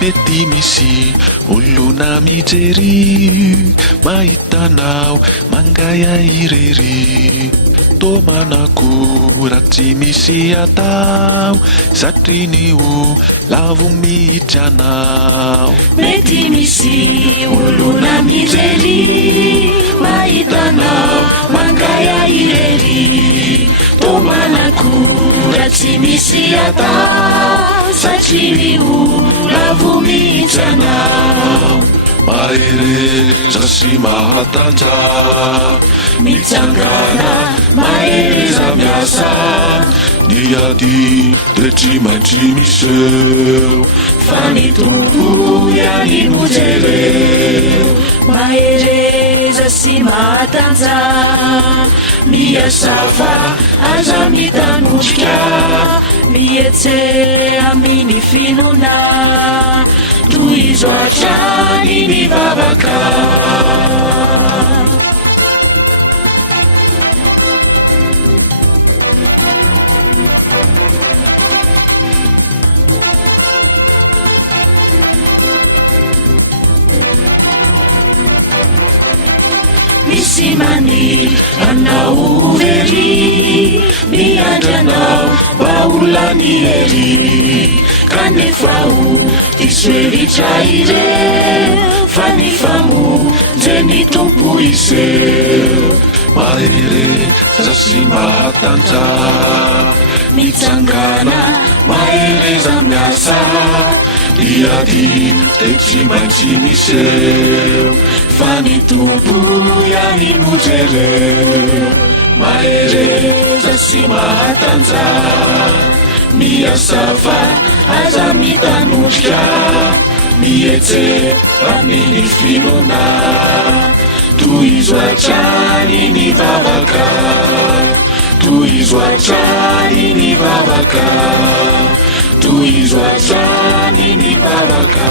mety misy olona mijery mahitanao mangaya irery tomanako ratsy misy atao satrinio lavo mijanao mety misy olona mijery mahitanao mangaya irery tomanako ratsy misy atao satrinio lavo mijanao mahery zasy mahatanja mitsangana mahery za miasa ny ady de tsy maintsy miseo fa ny tompo ihany no jereo mahery za sy mahatanja miasa fa aza mitanosika mietse amin'ny finona toy izo hatrany mivavaka misy mani anao very miandranao baolany hery kanefao tisoeritra ire fa ny famonjeny tompo iseo mahery zasy mahatanja mitsangana mahery za miasa iady de tsy maintsy miseo fa ny tompo ihany no jereo mahery zasy mahatanja miasa fa aza mitanosika mietse amin'ny finona toy izo hatrany ny vavaka toy izo hatrany ny vavaka toy izo hatrany ny vavaka